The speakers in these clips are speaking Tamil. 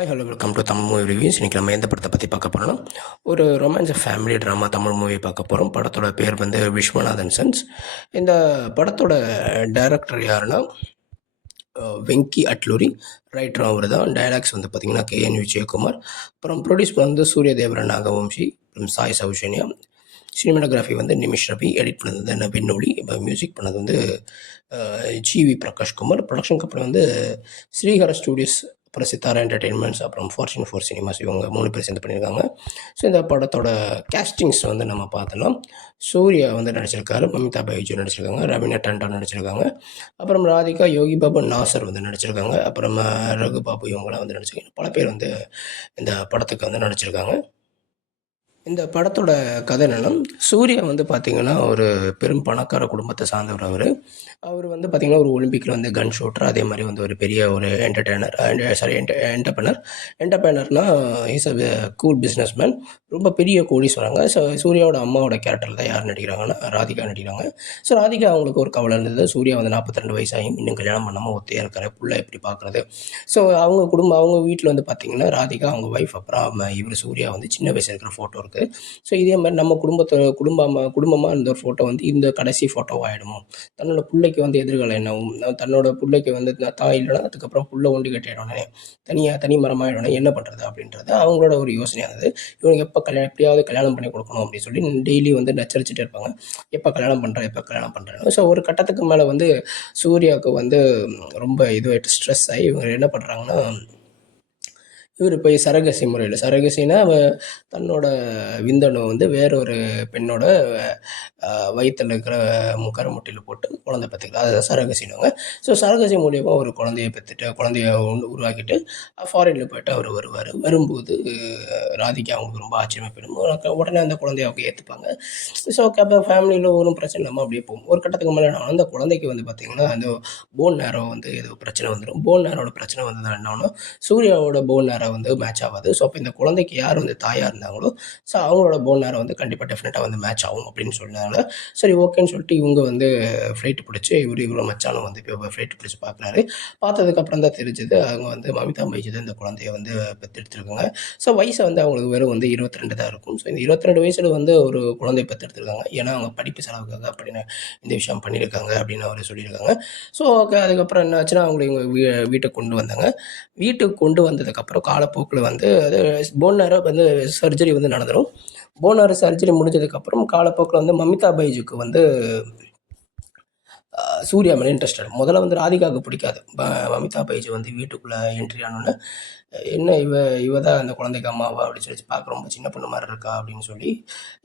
Hi hello welcome to Tamil movie reviews. இன்றைக்கி நம்ம எந்த படத்தை பற்றி பார்க்க போகிறோம்னா, ஒரு romance family drama Tamil movie பார்க்க போகிறோம். படத்தோட பேர் வந்து விஸ்வநாதன் சன்ஸ். இந்த படத்தோட டைரக்டர் யாருன்னா வெங்கி அட்லூரி. ரைட்டரும் அவர் தான். டைலாக்ஸ் வந்து பார்த்திங்கன்னா KN விஜயகுமார். அப்புறம் ப்ரொடியூஸ் பண்ணது சூரியதேவரன் நாகவம்சி, அப்புறம் சாய் சௌஷன்யா. சினிமாட்டோகிராஃபி வந்து நிமிஷ் ரவி. எடிட் பண்ணது வந்து நவீன் ஒளி. இப்போ மியூசிக் பண்ணது வந்து GV பிரகாஷ்குமார். ப்ரொடக்ஷன் கம்பெனி வந்து ஸ்ரீஹர ஸ்டூடியோஸ், அப்புறம் சித்தாரா என்டர்டெயின்மெண்ட்ஸ், அப்புறம் ஃபார்ச்சூன் 4 சினிமாஸ். இவங்க 3 பேர் சேர்ந்து பண்ணியிருக்காங்க. ஸோ இந்த படத்தோட கேஸ்டிங்ஸ் வந்து நம்ம பார்த்தோன்னா, சூர்யா வந்து நடிச்சிருக்காரு, மமிதா பைஜு நடிச்சிருக்காங்க, ரவீனா டண்டன் நடிச்சிருக்காங்க, அப்புறம் ராதிகா, யோகி பாபு, நாசர் வந்து நடிச்சிருக்காங்க, அப்புறம் ரகு பாபு இவங்களாம் வந்து நடிச்சிருக்காங்க. பல பேர் வந்து இந்த படத்துக்கு வந்து நடிச்சிருக்காங்க. இந்த படத்தோட கதை என்னன்னா, சூர்யா வந்து பார்த்தீங்கன்னா, ஒரு பெரும் பணக்கார குடும்பத்தை சார்ந்தவர் அவரு. அவரு வந்து பார்த்தீங்கன்னா, ஒரு ஒலிம்பிக்ல வந்து கன் ஷூட்டர், அதே மாரி வந்து ஒரு பெரிய ஒரு என்டர்டெய்னர் சாரி என்டர்பிரனர். என்டர்பிரனர்னா is a cool businessman. ரொம்ப பெரிய கோடீஸ்வரங்க. ஸோ சூர்யாவோட அம்மாவோட கேரக்டர்ல தான் யார் நடிக்கிறாங்கன்னா, ராதிகா நடிக்கிறாங்க. ஸோ ராதிகா அவங்களுக்கு ஒரு கவலை இருந்தது. சூர்யா வந்து 42 வயசாகியும் இன்னும் கல்யாணம் பண்ணாம ஒத்தையா இருக்காரு. புள்ள எப்படி பார்க்குறது? ஸோ அவங்க குடும்பம், அவங்க வீட்ல வந்து பார்த்தீங்கன்னா, ராதிகா அவங்க ஒய்ஃப், அப்புறம் இவரு சூர்யா வந்து சின்ன வயசுல இருக்கிற ஃபோட்டோ இருக்குது. ஸோ இதே மாதிரி நம்ம குடும்பமாக இருந்த ஒரு ஃபோட்டோ வந்து இந்த கடைசி ஃபோட்டோவாக ஆகிடுமோ, தன்னோட பிள்ளைக்கு வந்து எதிர்காலம் என்னவும், தன்னோட பிள்ளைக்கு வந்து தாய் இல்லைனா அதுக்கப்புறம் புள்ள ஒண்டி கட்டிடனே, தனி மரமாயிடனே என்ன பண்ணுறது அப்படின்றது அவங்களோட ஒரு யோசனையாக இருந்தது. இவங்க எப்படியாவது கல்யாணம் பண்ணி கொடுக்கணும் அப்படின்னு சொல்லி டெய்லி வந்து நச்சரிச்சுட்டே இருப்பாங்க. எப்போ கல்யாணம் பண்ணுறேன்னு. ஸோ ஒரு கட்டத்துக்கு மேலே வந்து சூர்யாவுக்கு வந்து ரொம்ப இதுவாகிட்டு ஸ்ட்ரெஸ் ஆகி இவங்க என்ன பண்ணுறாங்கன்னா, இவர் போய் சரகசி முறையில், சரகசின்னா தன்னோட விந்தணு வந்து வேறொரு பெண்ணோட வயிற்றில் இருக்கிற கருமுட்டையில் போட்டு குழந்தை பெற்றுக்கலாம். அதை சரகசினுவாங்க. ஸோ சரகசி மூலியமாக ஒரு குழந்தைய உருவாக்கிட்டு ஃபாரினில் போயிட்டு அவர் வருவார். வரும்போது ராதிகா அவங்களுக்கு ரொம்ப ஆச்சரியமாக போயிடும். உடனே அந்த குழந்தைய அவங்க ஏற்றுப்பாங்க. ஸோ அப்போ ஃபேமிலியில் ஒன்றும் பிரச்சனை இல்லாமல் அப்படியே போகும். ஒரு கட்டத்துக்கு மேலே அந்த குழந்தைக்கு வந்து பார்த்திங்கன்னா, அந்த போன் நேரோ வந்து ஏதோ பிரச்சனை வந்துடும். போன் நேரோட பிரச்சனை வந்தது என்னன்னா, சூர்யாவோட போன் நேரோ வந்து மேட்ச் ஆகாது. ஸோ அப்போ இந்த குழந்தைக்கு யார் வந்து தாயாக இருந்தாங்களோ, ஸோ அவங்களோட போன் நேரோ வந்து கண்டிப்பாக டெஃபினட்டாக வந்து மேட்ச் ஆகும் அப்படின்னு சொன்னதால, சரி ஓகேன்னு சொல்லிட்டு இவங்க வந்து ஃப்ளைட்டு பிடிச்சி இவரோட மச்சானும் வந்து இப்போ ஃப்ளைட்டு பிடிச்சி பார்க்குறாரு. பார்த்ததுக்கப்புறம் தான் தெரிஞ்சது அவங்க வந்து மமிதா பைஜு தான் இந்த குழந்தைய வந்து பெற்றெடுத்துருக்காங்க. ஸோ வயசு வந்து அவங்களுக்கு வெறும் வந்து 22 தான் இருக்கும். ஸோ இந்த 22 வயசில் வந்து ஒரு குழந்தைய பெற்றெடுத்துருக்காங்க. ஏன்னா அவங்க படிப்பு செலவுக்காக அப்படின்னு இந்த விஷயம் பண்ணியிருக்காங்க அப்படின்னு அவர் சொல்லியிருக்காங்க. ஸோ ஓகே, அதுக்கப்புறம் என்ன ஆச்சுன்னா, அவங்கள இவங்க வீட்டுக்கு கொண்டு வந்தாங்க. வீட்டுக்கு கொண்டு வந்ததுக்கப்புறம் காலப்போக்கில் வந்து அது போன் நேரோ வந்து சர்ஜரி வந்து நடந்துடும். போன் நேரோ சர்ஜரி முடிஞ்சதுக்கப்புறம் காலப்போக்கில் வந்து மமிதா பைஜுக்கு வந்து சூர்யா மேலே இன்ட்ரெஸ்டட். முதல்ல வந்து ராதிகாவுக்கு பிடிக்காது. மமிதா பைஜு வந்து வீட்டுக்குள்ளே என்ட்ரி ஆனோன்னே, என்ன இவ தான் அந்த குழந்தைக்கு அம்மாவா அப்படின்னு சொல்லி பார்க்க ரொம்ப சின்ன பொண்ணு மாதிரி இருக்கா அப்படின்னு சொல்லி,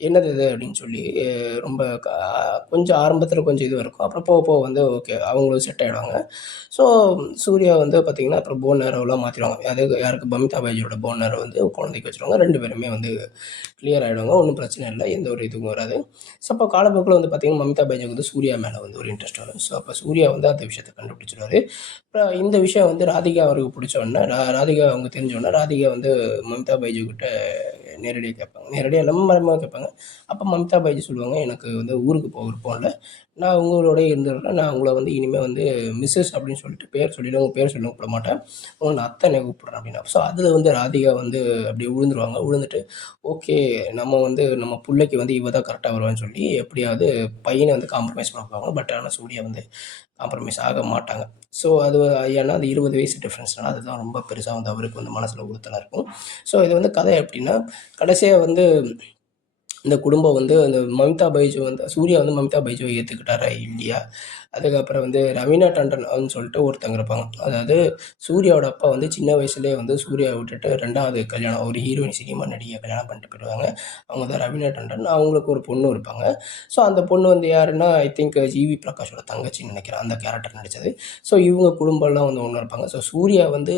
என்னது இது அப்படின்னு சொல்லி ரொம்ப கொஞ்சம் ஆரம்பத்தில் கொஞ்சம் இதுவாக இருக்கும். அப்புறம் போக போக வந்து ஓகே அவங்களும் செட் ஆகிடுவாங்க. ஸோ சூர்யா வந்து பார்த்திங்கன்னா, அப்புறம் போன் நேரோலாம் மாற்றிடுவாங்க. அது யாருக்கு, மமிதா பைஜோட போன் நேரோ வந்து குழந்தைக்கு வச்சுருவாங்க. 2 பேருமே வந்து கிளியர் ஆகிடுவாங்க. ஒன்றும் பிரச்சனை இல்லை, எந்த ஒரு இதுவும் வராது. ஸோ அப்போ காலப்போக்கில் வந்து பார்த்திங்கன்னா, மமிதா பைஜுக்கு வந்து சூர்யா மேலே வந்து ஒரு இன்ட்ரெஸ்ட் வரும். ஸோ அப்போ சூர்யா வந்து அந்த விஷயத்தை கண்டுபிடிச்சிடுவாரு. அப்புறம் இந்த விஷயம் வந்து ராதிகா அவருக்கு பிடிச்ச உடனே, ராதிகா அவங்க தெரிஞ்ச உடனே ராதிகா வந்து மமிதா பைஜு கிட்ட நேரடியாக கேட்பாங்க. நேரடியாக இல்லாமல் மறைமுகமாக கேட்பாங்க. அப்போ மமிதா பைஜு சொல்லுவாங்க, எனக்கு வந்து ஊருக்கு போக விருப்பம் இல்லை, நான் உங்களோடயே இருந்துடுறேன், நான் உங்களை வந்து இனிமேல் வந்து மிஸ்ஸஸ் அப்படின்னு சொல்லிட்டு பேர் சொல்லிவிடுவேன், உங்கள் பேர் சொல்லி கூப்பிட மாட்டேன், உங்களை நான் அத்தனை கூப்பிட்றேன் அப்படின்னா. ஸோ அதில் வந்து ராதிகா வந்து அப்படியே விழுந்துருவாங்க. விழுந்துட்டு ஓகே, நம்ம வந்து நம்ம பிள்ளைக்கு வந்து இவ தான் கரெக்டாக வருவான்னு சொல்லி எப்படியாவது பையனை வந்து காம்ப்ரமைஸ் பண்ண பார்ப்பாங்க. பட் ஆனால் சூர்யா வந்து காம்ப்ரமைஸ் ஆக மாட்டாங்க. ஸோ அது ஏன்னா அது 20 வயசு டிஃப்ரென்ஸ்னால அதுதான் ரொம்ப பெருசாக வந்து அவருக்கு வந்து மனசில் உறுத்தலாக இருக்கும். ஸோ இது வந்து கதை எப்படின்னா, கடைசியாக வந்து இந்த குடும்பம் வந்து அந்த மமிதா பைஜு வந்து சூர்யா வந்து மமிதா பைஜுவை ஏற்றுக்கிட்டாரா இல்லையா? அதுக்கப்புறம் வந்து ரவீனா டண்டன் அப்படின்னு சொல்லிட்டு ஒருத்தங்க இருப்பாங்க. அதாவது சூர்யாவோட அப்பா வந்து சின்ன வயசுலேயே வந்து சூர்யாவை விட்டுட்டு 2வது கல்யாணம், ஒரு ஹீரோயின் சினிமா நடிகையை கல்யாணம் பண்ணிட்டு போயிடுவாங்க. அவங்க தான் ரவீனா டண்டன். அவங்களுக்கு ஒரு பொண்ணு இருப்பாங்க. ஸோ அந்த பொண்ணு வந்து யாருன்னா, ஐ திங்க் GV பிரகாஷோட தங்கச்சின்னு நினைக்கிறேன், அந்த கேரக்டர் நடித்தது. ஸோ இவங்க குடும்பம்லாம் வந்து ஒன்றா இருப்பாங்க. ஸோ சூர்யா வந்து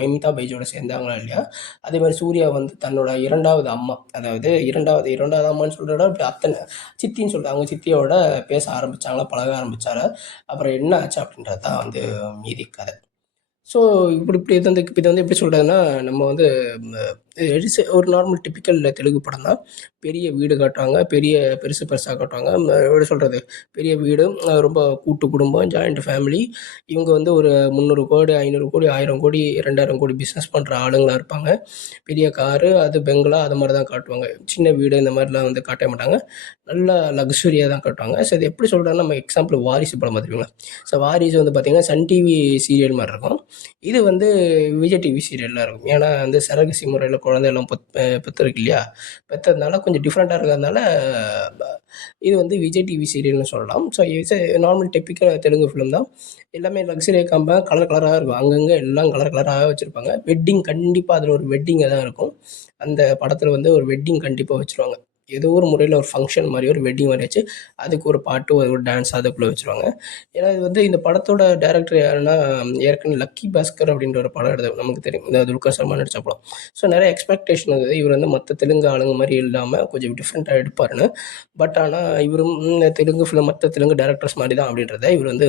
மமிதா பைஜோட சேர்ந்தாங்களா இல்லையா? அதே மாதிரி சூர்யா வந்து தன்னோட 2வது அம்மா, அதாவது 2வது அம்மான்னு சொல்கிறத விட இப்படி அத்தனை சித்தின்னு சொல்லிட்டு அவங்க சித்தியோட பேச ஆரம்பித்தாங்களா, பழக ஆரம்பித்தாரா, அப்புறம் என்ன ஆச்சு அப்படின்றது தான் வந்து மீதி கதை. ஸோ இப்படி இப்படி இது வந்து எப்படி சொல்கிறதுன்னா, நம்ம வந்து ஒரு நார்மல் டிப்பிக்கல் தெலுங்கு படம் தான். பெரிய வீடு காட்டுவாங்க, பெருசாக காட்டுவாங்க. எப்படி சொல்கிறது, பெரிய வீடு, ரொம்ப கூட்டு குடும்பம், ஜாயிண்ட் ஃபேமிலி. இவங்க வந்து ஒரு 300 கோடி, 500 கோடி, 1000 கோடி, 2000 கோடி பிஸ்னஸ் பண்ணுற ஆளுங்களா இருப்பாங்க. பெரிய காரு, அது பெங்களா, அது மாதிரி தான் காட்டுவாங்க. சின்ன வீடு இந்த மாதிரிலாம் வந்து காட்ட மாட்டாங்க. நல்லா லக்ஸுரியாக தான் காட்டுவாங்க. ஸோ இது எப்படி சொல்கிறேன்னா, நம்ம எக்ஸாம்பிள் வாரிசு படம் பார்த்துருக்கீங்களா? ஸோ வாரிசு வந்து பார்த்திங்கன்னா சன் டிவி சீரியல் மாதிரி இருக்கும். இது வந்து விஜய் டிவி சீரியல்லாம் இருக்கும். ஏன்னா வந்து சரகசி முறையில் குழந்தையெல்லாம் பெற்றிருக்கு இல்லையா? பெற்றதுனால கொஞ்சம் டிஃப்ரெண்ட்டாக இருக்கிறதுனால இது வந்து விஜய் டிவி சீரியல்னு சொல்லலாம். So it's normal typical Telugu film தான். எல்லாமே லக்ஸரியாக காமிப்பாங்க, கலர் கலராக இருக்கும். அங்கங்கே எல்லாம் கலர் கலராக வச்சுருப்பாங்க. வெட்டிங் கண்டிப்பாக அதில் ஒரு வெட்டிங்காக தான் இருக்கும். அந்த படத்தில் வந்து ஒரு வெட்டிங் கண்டிப்பாக வச்சுருவாங்க. ஏதோ ஒரு முறையில் ஒரு ஃபங்க்ஷன் மாதிரி, ஒரு வெட்டிங் மாதிரி வச்சு அதுக்கு ஒரு பாட்டு, ஒரு டான்ஸ் அதுக்குள்ளே வச்சுருவாங்க. ஏன்னா இது வந்து இந்த படத்தோட டைரக்டர் யாருன்னா, ஏற்கனவே லக்கி பாஸ்கர் அப்படின்ற ஒரு படம் எடுத்தது நமக்கு தெரியும். இந்த துல்கர் சல்மான் நடித்த படம். ஸோ நிறைய எக்ஸ்பெக்டேஷன் இருந்தது. இவர் வந்து மற்ற தெலுங்கு ஆளுங்க மாதிரி இல்லாமல் கொஞ்சம் டிஃப்ரெண்ட்டாக எடுப்பாருன்னு. பட் ஆனால் இவரும் தெலுங்கு ஃபிலிம் மற்ற தெலுங்கு டேரக்டர்ஸ் மாதிரி தான் அப்படின்றத இவர் வந்து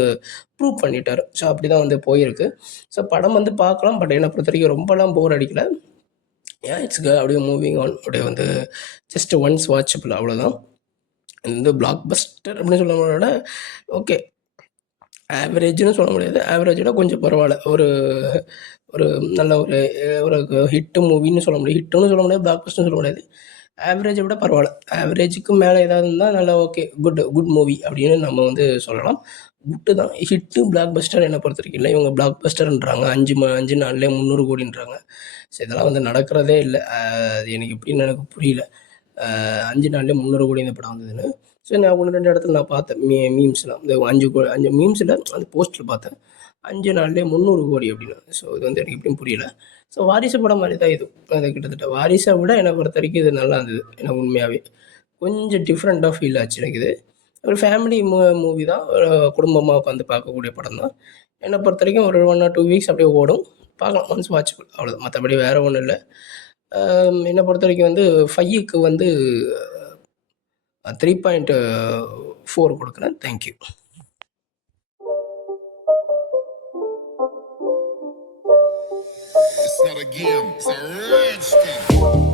ப்ரூவ் பண்ணிட்டார். ஸோ அப்படி தான் வந்து போயிருக்கு. ஸோ படம் வந்து பார்க்கலாம். பட் என்னை பொறுத்த வரைக்கும் ரொம்பலாம் போர் அடிக்கல. இட்ஸ் அப்படியே மூவிங் ஆன், அப்படியே வந்து ஜஸ்ட் ஒன்ஸ் வாட்சபிள், அவ்வளோதான். இந்த பிளாக் பஸ்டர் அப்படின்னு சொல்ல விட ஓகே, ஆவரேஜ்னு சொல்ல முடியாது. ஆவரேஜோட கொஞ்சம் பரவாயில்ல. ஒரு ஒரு நல்ல ஒரு ஒரு ஹிட்டு மூவின்னு சொல்ல முடியும். ஹிட்டுன்னு சொல்ல முடியாது, பிளாக் பஸ்டர்னு சொல்ல முடியாது. ஆவரேஜை விட பரவாயில்ல. ஆவரேஜுக்கு மேலே ஏதாவது இருந்தால் நல்லா ஓகே, குட் மூவி அப்படின்னு நம்ம வந்து சொல்லலாம். குட்டு தான். ஹிட்டு பிளாக் பஸ்டர் என்னை பொறுத்த வரைக்கும் இல்லை. இவங்க பிளாக் பஸ்டர்ன்றாங்க, 5 நாள்லேயே 300 கோடின்றாங்க. ஸோ இதெல்லாம் வந்து நடக்கிறதே இல்லை. அது எனக்கு எப்படின்னு எனக்கு புரியல. 5 நாள்லேயே 300 கோடி இந்த படம் வந்ததுன்னு. ஸோ நான் 1-2 இடத்துல நான் பார்த்தேன் மீம்ஸ்லாம். இந்த 5 மீம்ஸில் அந்த போஸ்டர் பார்த்தேன். 5 நாள்லேயே 300 கோடி அப்படின்னு. ஸோ இது வந்து எனக்கு எப்படின்னு புரியல. ஸோ வாரிசு படம் மாதிரி தான் இது. அது கிட்டத்தட்ட வாரிசை விட என்னை பொறுத்த வரைக்கும் இது நல்லா இருந்தது. எனக்கு உண்மையாகவே கொஞ்சம் டிஃப்ரெண்ட்டாக ஃபீல் ஆச்சு எனக்கு இது. ஒரு ஃபேமிலி மூவி தான். ஒரு குடும்பமாக உட்காந்து பார்க்கக்கூடிய படம் தான். என்னை பொறுத்த வரைக்கும் ஒரு 1 or 2 வீக்ஸ் அப்படியே ஓடும். பார்க்கலாம், ஒன்ஸ் வாட்சபிள், அவ்வளோதான். மற்றபடி வேறு ஒன்றும் இல்லை. என்னை பொறுத்த வரைக்கும் வந்து 5க்கு வந்து 3.4 கொடுக்குறேன். Thank you. It's not a game, it's a rich thing.